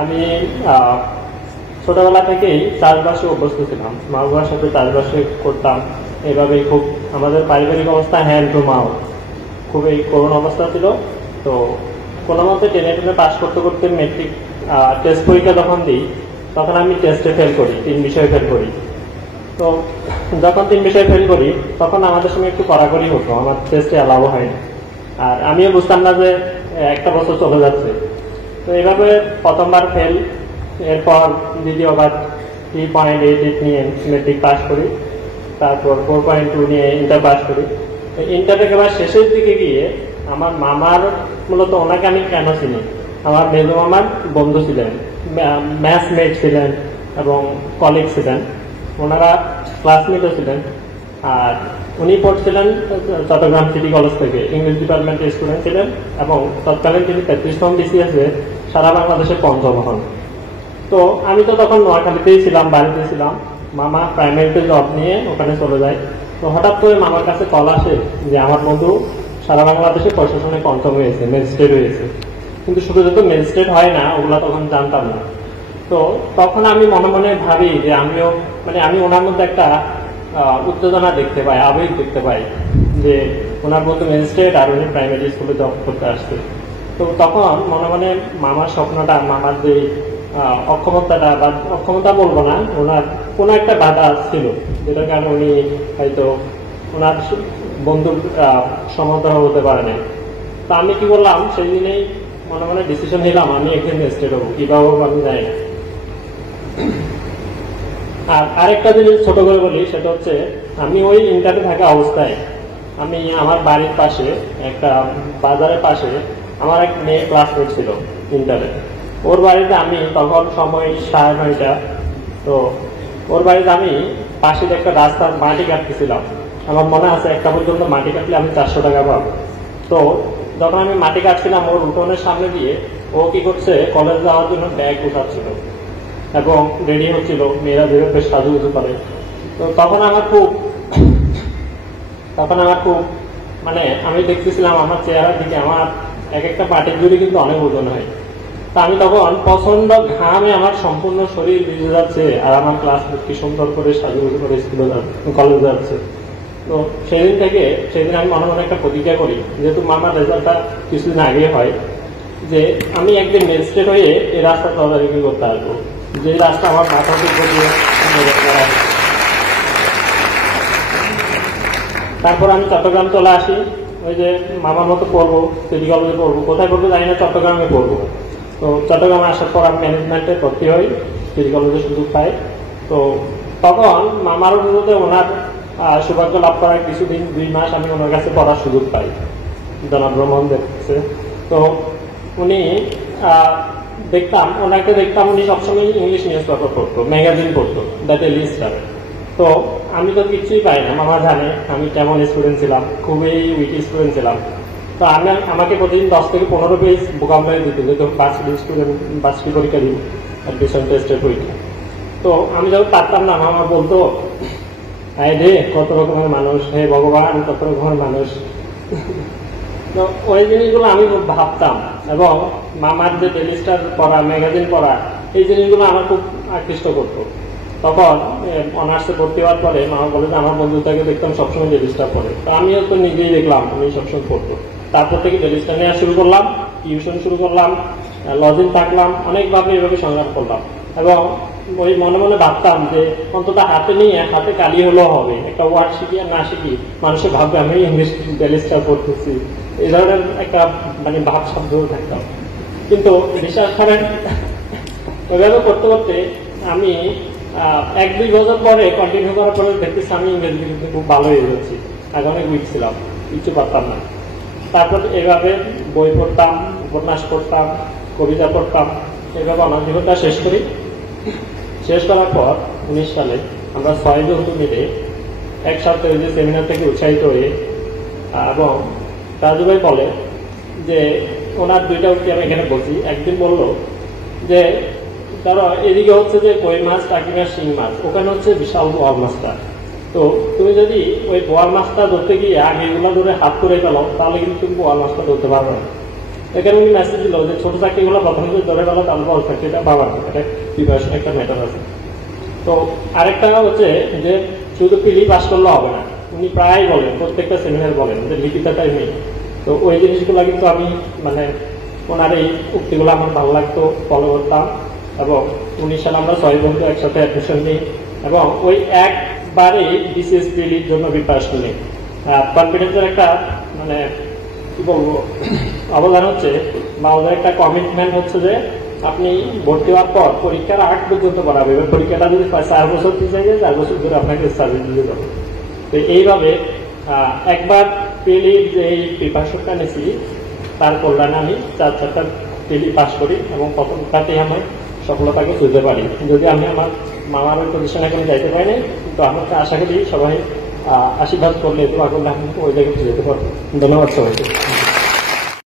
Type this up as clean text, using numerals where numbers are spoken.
আমি ছোটবেলা থেকেই চাষবাসে অভ্যস্ত ছিলাম, মা বাবার সাথে চাষবাসে করতাম। এভাবেই খুব আমাদের পারিবারিক অবস্থা হ্যান্ড টু মাউথ, খুবই করুণ অবস্থা ছিল। তো কোনো মতে টেনে টেনে পাস করতে করতে মেট্রিক টেস্ট পরীক্ষা যখন দিই, তখন আমি টেস্টে ফেল করি, 3 বিষয়ে ফেল করি। তো যখন 3 বিষয়ে ফেল করি, তখন আমাদের সঙ্গে একটু কড়াকড়ি হতো, আমার টেস্টে অ্যালাউ হয় না। আর আমিও বুঝতাম না যে একটা বছর চলে যাচ্ছে। তো এইভাবে প্রথমবার ফেল, এরপর দ্বিতীয়বার 3.88 নিয়ে মেট্রিক পাস করি, তারপর 4.2 নিয়ে ইন্টার পাস করি। ইন্টার একেবারে শেষের দিকে গিয়ে আমার মামার, মূলত ওনাকে আমি কেন চিনি, আমার মেজো মামার বন্ধু ছিলেন, ম্যাথমেট ছিলেন এবং কলিগ ছিলেন, ওনারা ক্লাসমেটও ছিলেন। আর উনি পড়ছিলেন চট্টগ্রাম সিটি কলেজ থেকে, ইংলিশ ডিপার্টমেন্টের স্টুডেন্ট ছিলেন এবং তৎকালীন তিনি 33তম বিসিএসে সারা বাংলাদেশে 5ম হন। তো আমি তো তখন নোয়াখালীতেই ছিলাম, বাড়িতে ছিলাম। মামা প্রাইমারিতে জব নিয়ে ওখানে চলে যায়। তো হঠাৎ করে মামার কাছে কল আসে যে আমার বন্ধু সারা বাংলাদেশে প্রশাসনে 5ম হয়েছে, ম্যাজিস্ট্রেট হয়েছে। কিন্তু শুধু যত ম্যাজিস্ট্রেট হয় না, ওগুলা তখন জানতাম না। তো তখন আমি মনে মনে ভাবি যে আমিও, আমি ওনার মধ্যে একটা উত্তেজনা দেখতে পাই, আবেগ দেখতে পাই যে ওনার বন্ধু ম্যাজিস্ট্রেট আর উনি প্রাইমারি স্কুলে জব করতে আসছে। তো তখন মনে মনে মামার স্বপ্নটা, মামার যে অক্ষমতাটা, বা অক্ষমতা বলবো না, ওনার কোনো একটা বাধা ছিল, যেটার কারণে উনি হয়তো ওনার বন্ধুর সমর্থন হতে পারেনি। তো আমি কি করলাম, সেই দিনেই মনে মনে ডিসিশন নিলাম আমি একদিন ম্যাজিস্ট্রেট হবো, কিভাবে আমি যাই না। আর আরেকটা জিনিস ছোট করে বলি, সেটা হচ্ছে আমি ওই ইন্টারে থাকা অবস্থায় আমি আমার বাড়ির পাশে একটা বাজারের পাশে আমার এক মেয়ে ক্লাসমেট ছিল ইন্টারে। ওর বাড়িতে আমি তখন সময় 9:30। তো ওর বাড়িতে আমি পাশে একটা রাস্তার মাটি কাটতেছিলাম। আমার মনে আছে একটা পর্যন্ত মাটি কাটলে আমি 400 টাকা পাবো। তো যখন আমি মাটি কাটছিলাম, ওর উঠোনের সামনে দিয়ে ও কি করছে, কলেজ যাওয়ার জন্য ব্যাগ উঠাচ্ছিল এবং রেডি হচ্ছিল, মেয়েরা যেভাবে সাজুগুজু করে। তো তখন আমার খুব আমি দেখতেছিলাম আমার চেহারার দিকে, আমার এক একটা পাটির জুড়ি কিন্তু অনেক ওজন হয়। তা আমি তখন প্রচন্ড ঘামে আমার সম্পূর্ণ শরীর ভিজে যাচ্ছে, আর আমার ক্লাস কি সুন্দর করে সাজুগুজু করে স্কুলে কলেজ যাচ্ছে। তো সেদিন আমি মনে মনে একটা প্রতিজ্ঞা করি, যেহেতু মামার রেজাল্টটা কিছুদিন আগে হয়, যে আমি একদিন ম্যাজিস্ট্রেট হয়ে এই রাস্তা তদারকি করতে আসবো, যে রাস্তা আমার মাথা দিয়ে। তারপর আমি চট্টগ্রাম চলে আসি, ওই যে মামার মতো পড়বো, সিটি কলেজে পড়বো, কোথায় পড়বো জানি না, চট্টগ্রামে পড়বো। তো চট্টগ্রামে আসার পর আমি ম্যানেজমেন্টে ভর্তি হই, সিটি কলেজে সুযোগ পাই। তো তখন মামার অনুরোধে ওনার সৌভাগ্য লাভ করার কিছুদিন, 2 মাস আমি ওনার কাছে পড়ার সুযোগ পাই, জনাব রহমান দেখছে। তো উনি ওনাকে দেখতাম, উনি সবসময় ইংলিশ নিউজ পেপার পড়তো, ম্যাগাজিন পড়তো, দ্য ডেইলি স্টার। তো আমি তো কিছুই পাই না, মামা জানে আমি কেমন স্টুডেন্ট ছিলাম, খুবই উইকি স্টুডেন্ট ছিলাম। তো আমাকে প্রতিদিন 10 থেকে 15 পেজ ভোকাবুলারি দিত, যেহেতু বার্ষিক পরীক্ষা দিই, অ্যাডমিশন টেস্টের পরীক্ষা। তো আমি যখন পারতাম না, মামা বলতো, রে কত রকমের মানুষ, হে ভগবান কত রকমের মানুষ। তো ওই জিনিসগুলো আমি খুব ভাবতাম, এবং মামার যে ডেইলি স্টার পড়া, ম্যাগাজিন পড়া, এই জিনিসগুলো আমার খুব আকৃষ্ট করতো। তখন অনার্সে ভর্তি হওয়ার পরে মামা বলে যে আমার বন্ধুটাকে দেখতাম সবসময় ডেইলি স্টার পড়ে, তো আমিও তো নিজেই দেখলাম উনি সবসময় পড়তো। তারপর থেকে ডেইলি স্টার নেওয়া শুরু করলাম, টিউশন শুরু করলাম, লজিং থাকলাম, অনেকভাবে এভাবে সংগ্রাম করলাম। এবং ওই মনে মনে ভাবতাম যে অন্তত হাতে নিয়ে, হাতে কালি হলেও হবে, একটা ওয়ার্ড শিখি আর না শিখি মানুষের ভাববে আমি ইংলিশ ডেইলি স্টার পড়তেছি, এই ধরনের একটা ভাব শব্দ থাকতাম। কিন্তু বিশ্বাস করেন, এভাবে করতে করতে আমি 1-2 বছর পরে কন্টিনিউ করার পরে দেখতেছি আমি ইংরেজি কিন্তু খুব ভালো হয়ে যাচ্ছি। আগে অনেক উইক ছিলাম, কিছু পারতাম না। তারপর এভাবে বই পড়তাম, উপন্যাস পড়তাম, কবিতা পড়তাম, এভাবে আমার জীবনটা শেষ করি। শেষ করার পর 19 সালে আমরা 6 বন্ধু মিলে একসাথে ওই যে সেমিনার থেকে উৎসাহিত হয়ে, এবং রাজু ভাই বলে যে ওনার 2টা উক্তি আমি এখানে বলছি। একদিন বললো যে ধরো এদিকে হচ্ছে যে কই মাছ, টাকি মাছ, শিং মাছ, ওখানে হচ্ছে বিশাল বোয়াল মাছটা। তো তুমি যদি ওই বোয়াল মাছটা ধরতে গিয়ে আগে এগুলো ধরে হাত করে ফেলো, তাহলে কিন্তু তুমি বোয়াল মাছটা ধরতে পারবে না। এখানে উনি মেসেজ দিল যে ছোট চাকরিগুলো প্রথমে যদি ধরে গেল তাহলে বড় চাকরিটা পাবার না, এটা প্রিপারেশন একটা ম্যাটার আছে। তো আরেকটা হচ্ছে যে শুধু পিলি পাস করলে হবে না, উনি প্রায় বলেন, প্রত্যেকটা সেমিনার বলেন যে লিখিতটাই নেই। তো ওই জিনিসগুলো কিন্তু আমি মানে ওনার এই উক্তিগুলো আমার ভালো লাগতো, ফলো করতাম। এবং 19 সালে আমরা 6 বন্ধু একসাথে অ্যাডমিশন নিই এবং ওই একবারে বিসিএস পিলির জন্য প্রিপারেশন নিই। কনফিডেন্সের একটা মানে কি বলবো অবদান হচ্ছে বা ওদের একটা কমিটমেন্ট হচ্ছে যে আপনি ভর্তি হওয়ার পর পরীক্ষার আগ পর্যন্ত পড়াবে, এবার পরীক্ষাটা যদি 4 বছর পিছিয়ে যায় 4 বছর ধরে আপনাকে সার্ভিস দিতে হবে। তো এইভাবে একবার পেলির যে এই প্রিপারেশনটা নিয়েছি তার কল্যাণে আমি 4টা পেলি পাস করি এবং প্রথমটাতেই আমার সফলতাকে তুলতে পারি। যদি আমি আমার মামার ওই পজিশনে এখন যাইতে পারি নাই, কিন্তু আমাকে আশা করি সবাই আশীর্বাদ করলে দোয়া করলে আমি ওই জায়গায় যেতে পারবো। ধন্যবাদ সবাইকে।